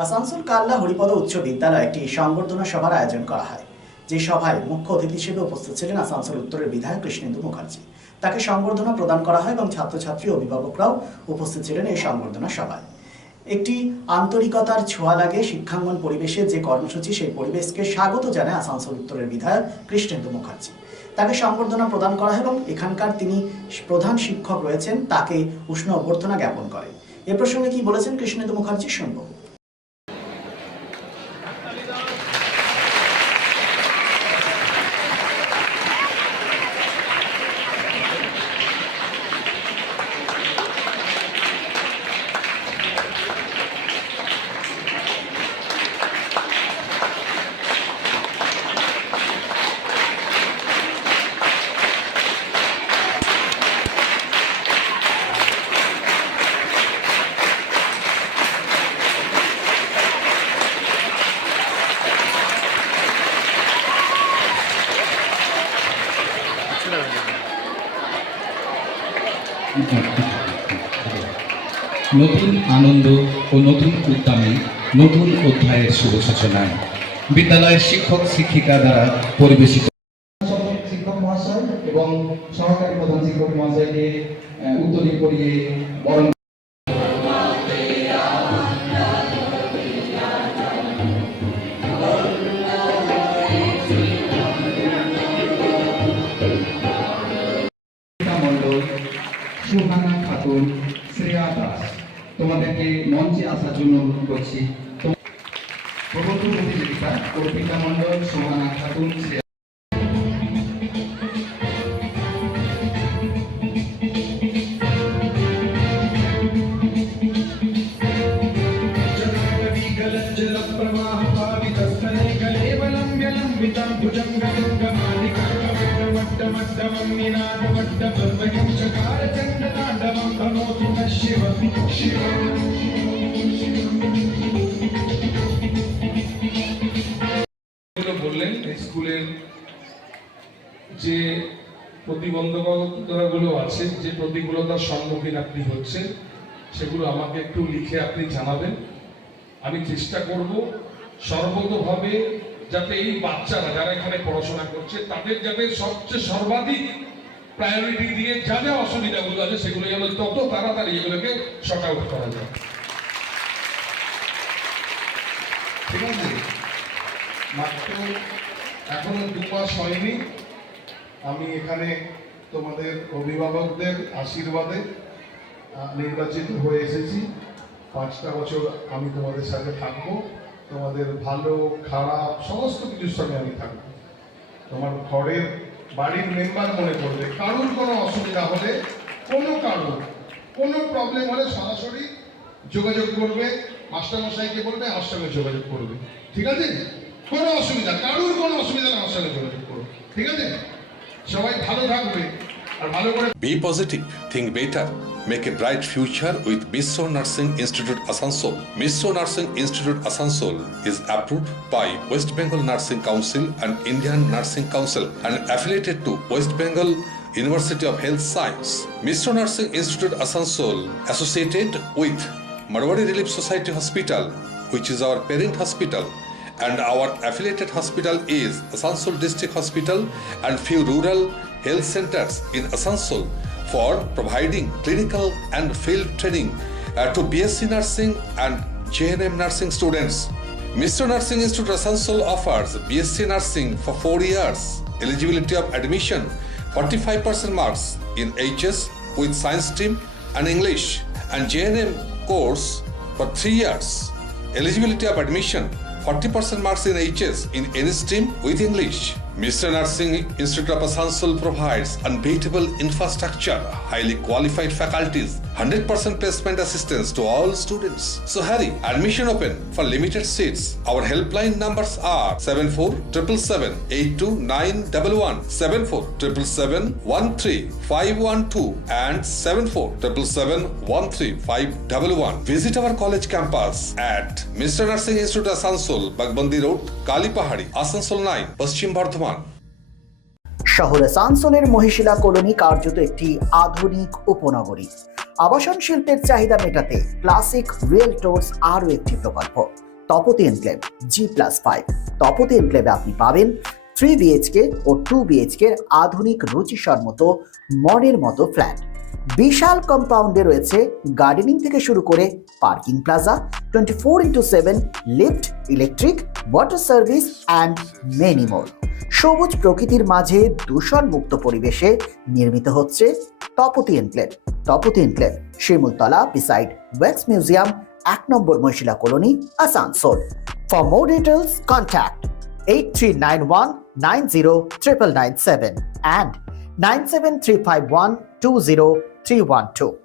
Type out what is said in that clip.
আসানসোল কাল্লা হরিপদ উচ্চ বিদ্যালয়ে একটি সংবর্ধনা সভার আয়োজন করা হয়, যে সভায় মুখ্য অতিথি হিসেবে উপস্থিত ছিলেন আসানসোল উত্তরের বিধায়ক কৃষ্ণেন্দু মুখার্জি। তাকে সংবর্ধনা প্রদান করা হয় এবং ছাত্রছাত্রী ও অভিভাবকরাও উপস্থিত ছিলেন এই সংবর্ধনা সভায়। একটি আন্তরিকতার ছোঁয়া লাগে শিক্ষাঙ্গন পরিবেশে যে কর্মসূচি, সেই পরিবেশকে স্বাগত জানায় আসানসোল উত্তরের বিধায়ক কৃষ্ণেন্দু মুখার্জি। তাকে সংবর্ধনা প্রদান করা হয় এবং এখানকার তিনি প্রধান শিক্ষক রয়েছেন, তাকে উষ্ণ অভ্যর্থনা জ্ঞাপন করেন। এ প্রসঙ্গে কি বলেছেন কৃষ্ণেন্দু মুখার্জি শুনব। নতুন আনন্দ ও নতুন উদ্যমে নতুন অধ্যায়ের শুভ সূচনা বিদ্যালয়ের শিক্ষক শিক্ষিকা দ্বারা পরিবেশিত। শিক্ষক মহাশয় এবং সহকারী প্রধান শিক্ষক মহাশয়কে উত্তরী করিয়ে বরণ সুহানা খাতুন, শ্রেয়া দাস, তোমাদেরকে মঞ্চে আসার জন্য অনুরোধ করছি। প্রবন্ধ প্রতিযোগিতা অর্পিতা মণ্ডল, সুহানা খাতুন, শ্রেয়া বললেন স্কুলের যে প্রতিবন্ধকতাগুলো আছে, যে প্রতিকূলতার সম্মুখীন আপনি হচ্ছেন, সেগুলো আমাকে একটু লিখে আপনি জানাবেন। আমি চেষ্টা করব সর্বতোভাবে যাতে এই বাচ্চারা যারা এখানে পড়াশোনা করছে তাদের যাতে সবচেয়ে সর্বাধিক প্রায়োরিটি দিয়ে যা যা অসুবিধাগুলো আছে সেগুলো যেন তত তাড়াতাড়ি এগুলোকে শর্ট আউট করা যায়। ঠিক আছে, মাত্র এখনো 2 মাস হয়নি, আমি এখানে তোমাদের অভিভাবকদের আশীর্বাদে নির্বাচিত হয়ে এসেছি। 5টা বছর আমি তোমাদের সাথে থাকবো, তোমাদের ভালো খারাপ সমস্ত কিছুর সঙ্গে আমি থাকবো। তোমার ঘরের বাড়ির মেম্বার মনে করবে, কারোর কোনো অসুবিধা হলে, কোনো প্রবলেম হলে সরাসরি যোগাযোগ করবে, মাস্টারমশাইকে বলবে, আমার সঙ্গে যোগাযোগ করবে। ঠিক আছে, কোনো অসুবিধা, কারোর কোনো অসুবিধা না, আমার সঙ্গে যোগাযোগ করবে। ঠিক আছে, সবাই ভালো থাকবে আর ভালো করে। Be positive, think better, make a bright future with Mishra Nursing Institute Asansol. Mishra Nursing Institute Asansol is approved by West Bengal Nursing Council and Indian Nursing Council and affiliated to West Bengal University of Health Science. Mishra Nursing Institute Asansol associated with Marwari Relief Society Hospital, which is our parent hospital, and our affiliated hospital is Asansol District Hospital and few rural health centers in Asansol for providing clinical and field training to BSc Nursing and JNM Nursing students. Mishra Nursing Institute Asansol offers BSc Nursing for 4 years. Eligibility of admission 45% marks in HS with science stream and English, and JNM course for 3 years. Eligibility of admission 40% marks in HS in any stream with English. Mishra Nursing Institute of Asansol provides unbeatable infrastructure, highly qualified faculties, 100% placement assistance to all students. So hurry, admission open for limited seats. Our helpline numbers are 7477782911, 7477713512 and 7477713511. Visit our college campus at Mishra Nursing Institute Asansol, Bagbandi Road, Kalipahari, Asansol 9, Paschim Bardhaman. শহর আসানসোলের Mohishila colony কার্যত একটি আধুনিক উপনগরী। আবাসন শিল্পের চাহিদা মেটাতে classic রিয়েলটরস আরও একটি প্রকল্প তপতি এনক্লেভ G+5। তপতি এনক্লেভে আপনি পাবেন 3 BHK ও 2 BHK এর আধুনিক রুচিসম্মত মনের মতো ফ্ল্যাট। বিশাল কম্পাউন্ডে রয়েছে গার্ডেনিং থেকে শুরু করে parking plaza, 24x7 lift, electric, water service and many more. সবুজ প্রকৃতির মাঝে দূষণমুক্ত পরিবেশে নির্মিত হচ্ছে Tapati Enclave. Tapati Enclave Shimultala beside wax museum, 1 নম্বর মহিলা colony, Asansol. For more details contact 8391909997 and 97351 20312.